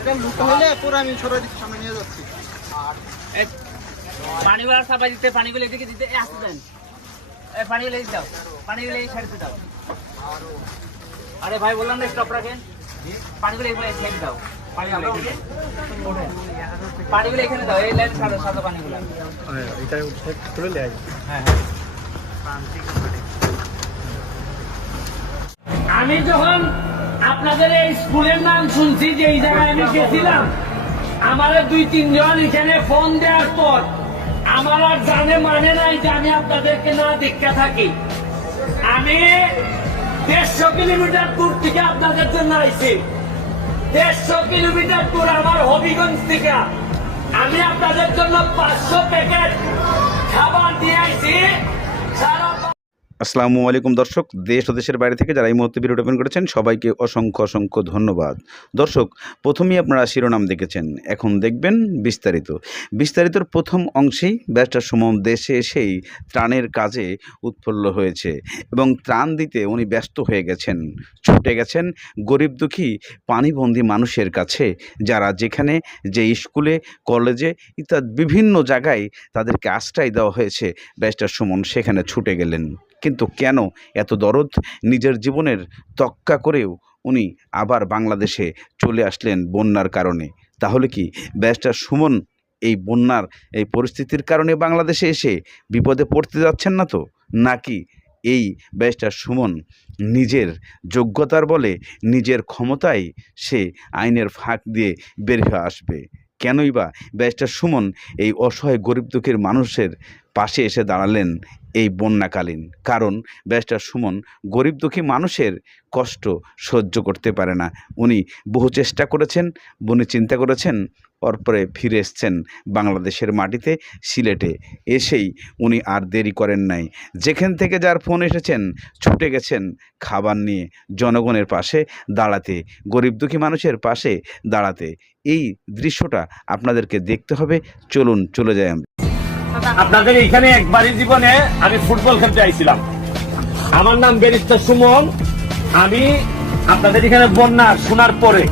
এটা লুট হলে পুরো আমি সরাই দিচ্ছি সামনে নিয়ে যাচ্ছি। এই পানিগুলো সাবাই দিতে পানিগুলো এদিকে দিতে আসতে দেন। পানিগুলো এই দাও পানিগুলো এই সাইডে দাও। আরে ভাই বললাম না স্টপ রাখেন। পানিগুলো এই সাইড দাও। পানিগুলো এখানে। দাও। এই লাইন ছাড়ো সাদা পানিগুলো। হ্যাঁ হ্যাঁ। আমি যখন আপনাদের এই স্কুলের নাম শুনছি যে এই জায়গায় আমি গেছিলাম। আমার দুই, তিনজন এখানে ফোন দেওয়ার পর আমার আর জানে মানে নাই যে আমি আপনাদেরকে না দেখতে থাকি। আমি দেড়শো কিলোমিটার দূর থেকে আপনাদের জন্য আইছি। দেড়শো কিলোমিটার দূর আমার হবিগঞ্জ থেকে আমি আপনাদের জন্য পাঁচশো প্যাকেট খাবার দিয়ে আইছি। সারা আসসালামু আলাইকুম দর্শক, দেশ ও দেশের বাইরে থেকে যারা এই মুহূর্তে ভিডিও ওপেন করেছেন, সবাইকে অসংখ্য অসংখ্য ধন্যবাদ। দর্শক, প্রথমেই আপনারা শিরোনাম দেখেছেন, এখন দেখবেন বিস্তারিত। বিস্তারিতর প্রথম অংশেই ব্যারিস্টার সুমন দেশে এসেই ত্রাণের কাজে উৎফুল্ল হয়েছে এবং ত্রাণ দিতে উনি ব্যস্ত হয়ে গেছেন, ছুটে গেছেন গরিব দুঃখী, পানিবন্দী মানুষের কাছে, যারা যেখানে, যে স্কুলে, কলেজে ইত্যাদি বিভিন্ন জায়গায় তাদেরকে আশ্রয় দেওয়া হয়েছে। ব্যারিস্টার সুমন সেখানে ছুটে গেলেন। কিন্তু কেন এত দরদ? নিজের জীবনের তক্কা করেও উনি আবার বাংলাদেশে চলে আসলেন বন্যার কারণে। তাহলে কি ব্যারিস্টার সুমন এই বন্যার, এই পরিস্থিতির কারণে বাংলাদেশে এসে বিপদে পড়তে যাচ্ছেন না তো? নাকি এই ব্যারিস্টার সুমন নিজের যোগ্যতার বলে নিজের ক্ষমতায় সে আইনের ফাঁক দিয়ে বের হয়ে আসবে? কেনই বা ব্যারিস্টার সুমন এই অসহায় গরিব দুঃখের মানুষের পাশে এসে দাঁড়ালেন এই বন্যাকালীন। কারণ ব্যারিস্টার সুমন গরিব দুঃখী মানুষের কষ্ট সহ্য করতে পারে না। উনি বহু চেষ্টা করেছেন, উনি চিন্তা করেছেন পরপরে ফিরে এসছেন বাংলাদেশের মাটিতে সিলেটে। এসেই উনি আর দেরি করেন নাই। যেখান থেকে যার ফোন এসেছেন, ছুটে গেছেন খাবার নিয়ে, জনগণের পাশে দাঁড়াতে, গরিব দুঃখী মানুষের পাশে দাঁড়াতে। এই দৃশ্যটা আপনাদেরকে দেখতে হবে। চলুন, চলে যাই আমরা। আপনাদের এখানে একবারই জীবনে আমি ফুটবল খেলতে আইছিলাম। আমার নাম ব্যারিস্টার সুমন। আমি আপনাদের এখানে বন্যা শোনার পরে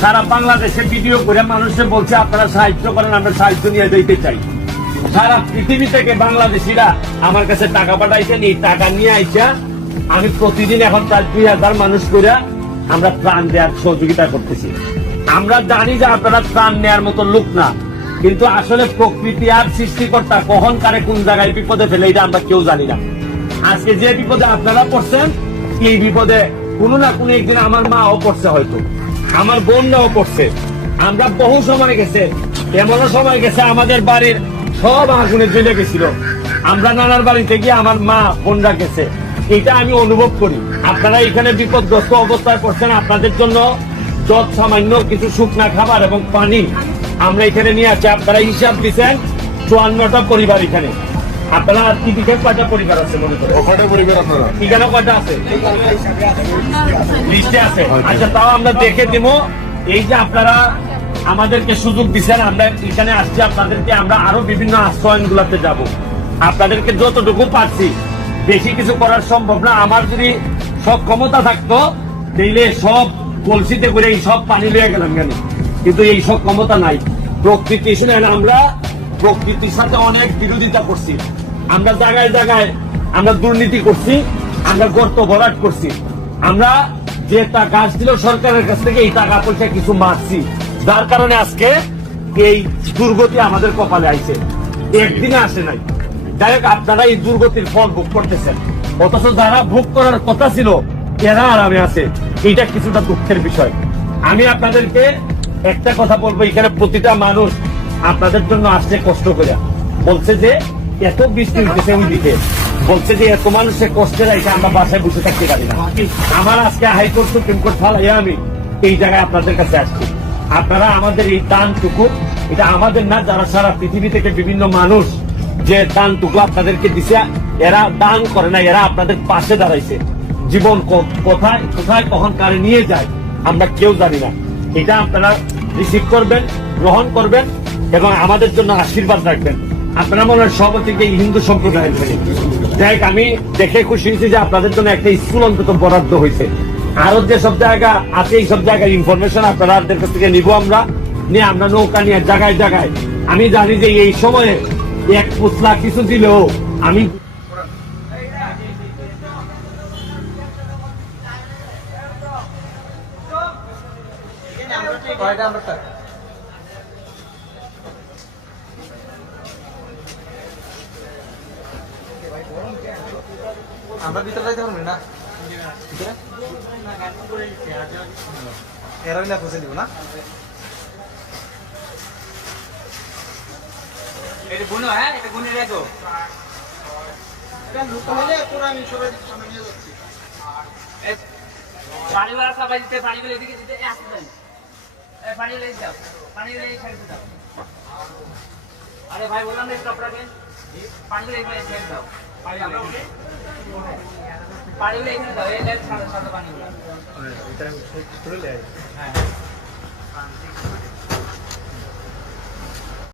সারা বাংলাদেশে ভিডিও করে মানুষকে বলছে, আপনারা সাহায্য করেন, আমরা সাহায্য নিয়ে যেতে চাই। সারা পৃথিবী থেকে বাংলাদেশিরা আমার কাছে টাকা পাঠাইছেন এই টাকা নিয়ে আইসা আমি প্রতিদিন এখন চার, দুই হাজার মানুষ করে আমরা ত্রাণ দেওয়ার সহযোগিতা করতেছি। আমরা জানি যে আপনারা ত্রাণ নেওয়ার মতো লোক না, কিন্তু আসলে প্রকৃতি আর সৃষ্টিকর্তা কখন, কারে, কোন জায়গায় বিপদে ফেলে, এটা আমরা কেউ জানি না। আজকে যে বিপদে আপনারা পড়ছেন, এই বিপদে কোনো না কোনো একদিন আমার মাও পড়ছে হয়তো। আমার বোনরাও পড়ছে। আমরা বহু সময় গেছে, এমনও সময় গেছে আমাদের বাড়ির সব আগুনে জ্বলে গেছিল। আমরা নানার বাড়িতে গিয়ে আমার মা বোনরা গেছে। এটা আমি অনুভব করি। আপনারা এখানে বিপদগ্রস্ত অবস্থায় পড়ছেন, আপনাদের জন্য যত সামান্য কিছু শুকনা খাবার এবং পানি আমরা এখানে নিয়ে আসছি আপনারা হিসাব দিচ্ছেন চুয়ান্নটা পরিবার এখানে। আপনারা কি কয়টা পরিবার আছে মনে করেন? ওখানে পরিবার আপনারা? এখানে কয়টা আছে? লিস্টে আছে। আচ্ছা। তাও আমরা দেখে দিব। এই যে আপনারা আমাদেরকে সুযোগ দিচ্ছেন আমরা এখানে আসছি আপনাদেরকে আমরা আরও বিভিন্ন যাব। আপনাদেরকে যতটুকু পারছি বেশি কিছু করার সম্ভব না। আমার যদি সব ক্ষমতা থাকতো তাইলে সব কলসিতে করে এই সব পানি লিয়ে গেলাম কেন? কিন্তু এই সব ক্ষমতা নাই। প্রকৃতি আমরা প্রকৃতির সাথে অনেক বিরোধিতা করছি। আমরা জায়গায় জায়গায় আমরা দুর্নীতি করছি, আমরা গর্ত ভরাট করছি। আমরা যে টাকা আসছিল সরকারের কাছ থেকে, এই টাকা পয়সা কিছু মারছি। যার কারণে আজকে এই দুর্গতি আমাদের কপালে আইছে। একদিনে আসে নাই। যাই হোক, আপনারা এই দুর্গতির ফল ভোগ করতেছেন। অথচ যারা ভোগ করার কথা ছিল, এরা আরামে আছে। এটা কিছুটা দুঃখের বিষয়। আমি আপনাদেরকে একটা কথা বলব, এখানে প্রতিটা মানুষ আপনাদের জন্য আসছে কষ্ট করে। বলছে যে, এত বৃষ্টি হইতেছে ওই দিকে বলছে যে, এত মানুষের কষ্টের আইসে আমরা বাসায় বসে থাকতে পারি না। আমার আজকে হাইকোর্ট, সুপ্রিম কোর্ট ফালাইয়া আমি এই জায়গায় আপনাদের কাছে আসছি। আপনারা আমাদের এই দানটুকু, এটা আমাদের না, যারা সারা পৃথিবী থেকে বিভিন্ন মানুষ যে দানটুকু আপনাদেরকে দিছে, এরা দান করে না এরা আপনাদের পাশে দাঁড়াইছে। জীবন কোথায় কোথায়, কখন, কারে নিয়ে যায়, আমরা কেউ জানি না। এটা আপনারা রিসিভ করবেন, গ্রহণ করবেন এবং আমাদের জন্য আশীর্বাদ রাখবেন। আপনারা মনে হয় সব হচ্ছে হিন্দু সম্প্রদায়ের ফেলে যাই আমি দেখে খুশি হয়েছি যে আপনাদের জন্য একটা স্কুল অন্তত বরাদ্দ হয়েছে। আরও যেসব জায়গা আছে এইসব জায়গার ইনফরমেশন আপনাদের কাছ থেকে নিব আমরা। নিয়ে আমরা নৌকা নিয়ে জায়গায় জায়গায়। আমি জানি যে এই সময়ে এক পুতলা কিছু দিলেও আমি আমরা আমরা ভিতরে যাইতে পারব না। এরা না পৌঁছে দিব না। এটা গুনো হ্যাঁ এটা গুনে রেখো। এটা লুকা হলে পুরো আমি দিচ্ছি সামনে নিয়ে যাচ্ছি। এই পানিওয়ালা সবাই দিতে এদিকে দিতে আসতে দেন। এই দাও পানিগুলো এই সাইডে দাও আরে ভাই বললাম না এই সাইডে দাও পানিগুলো এখানে। পানি এখানে দাও। সাদা সাদা পানিগুলো হ্যাঁ।